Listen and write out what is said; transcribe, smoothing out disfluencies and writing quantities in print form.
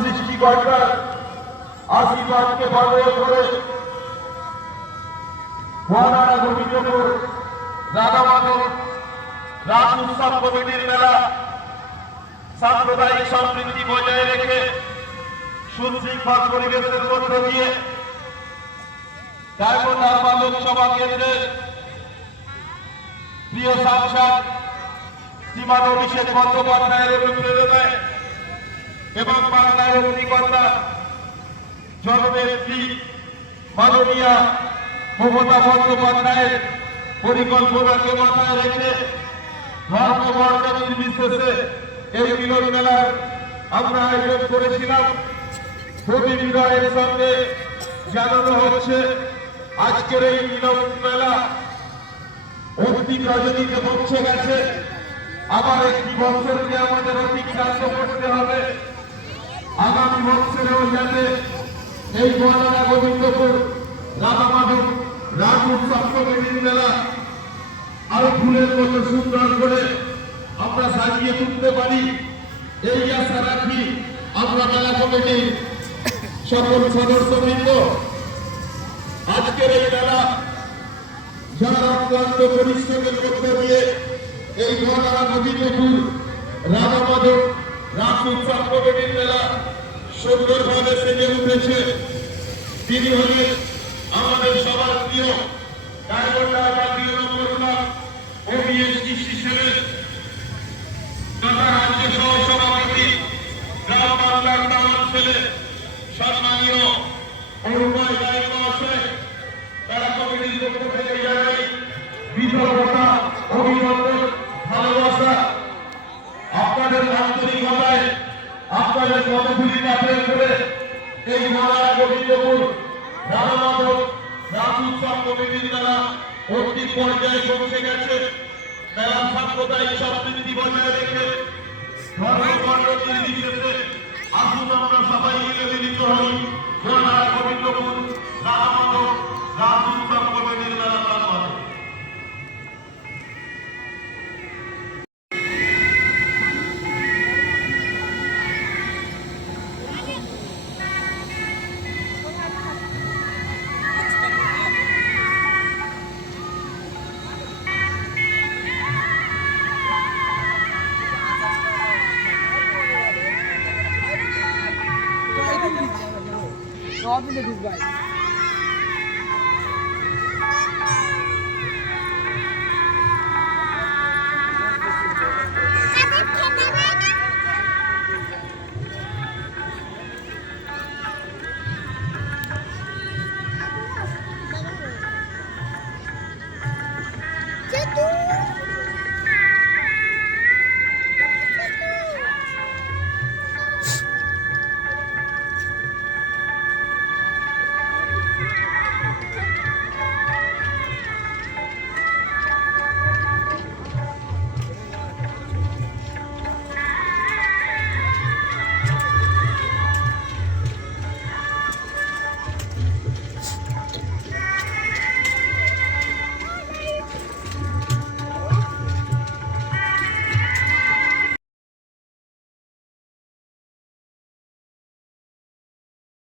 সৃষ্টিকর্তার আশীর্বাদকে বন্ধ করে মহানারা গোবিন্দপুর রাধামাধব রাস উৎসব কমিটির মেলা সাম্প্রদায়িক সম্প্রীতি বজায় রেখে সুশৃঙ্খল পরিবেশের মধ্য দিয়ে ডায়মন্ড হারবার লোকসভা কেন্দ্রের প্রিয় সাংসদ শ্রীমান অভিষেক বন্দ্যোপাধ্যায়ের অনুপ্রেরণায় এবং বাংলার অগ্নিকন্যা জননেত্রী মাননীয়া মমতা বন্দ্যোপাধ্যায়ের পরিকল্পনাকে মাথায় রেখে ধর্ম বর্ণ নির্বিশেষে এই মিলন মেলার আমরা আয়োজন করেছিলাম। কবি বিনয়ের সঙ্গে জানানো হচ্ছে আজকের এই মিলন মেলা অন্তিম রজনীতে পৌঁছে গেছে। আবার একটি বছরকে আমাদের অতিক্রান্ত করতে হবে। আগামী বছরেও যাতে এই মহানারা গোবিন্দপুর রাধামাধব রাস উৎসব কমিটির মেলা আরো ফুলের মতো সুন্দর করে আমরা সাজিয়ে তুলতে পারি, এই আশা রাখি আমরা মেলা কমিটির সকল সদস্যবৃন্দ আজকের এই মেলা যারা অক্লান্ত পরিশ্রমের মধ্য দিয়ে এই মহানারা গোবিন্দপুর রাধামাধব রাস উৎসব কমিটির মেলা সুন্দরভাবে সেজে উঠেছে। তিনি হলেন আমাদের সবার প্রিয় ডায়মন্ড হারবার 2 নম্বর ব্লক ওবিএসটিসি সেলের তথা রাজ্য সহ সভাপতি গ্রাম বাংলার তামান ছেলে সম্মানীয় অরুণয় রায় মহাশয়, তারা কমিটির পক্ষ থেকে জানাই বিফলতা অভিনন্দন ভালোবাসা। আপনাদের আন্তরিকতায় আপনাদের পদগুলি পাথর করে এই মহানারা গোবিন্দপুর রাধামাধব রাস উৎসব কমিটির মেলা অন্তিম পর্যায়ে পৌঁছে গেছে। মেলা সাম্প্রদায়িক সম্প্রীতি বজায় রেখে ধর্ম বর্ণ নির্বিশেষে আসুন আমরা সবাই মিলে মিলিত হই মহানারা গোবিন্দপুর রাধামাধব রাস উৎসব কমিটির মেলা প্রাঙ্গণে। No, I've been to Dubai.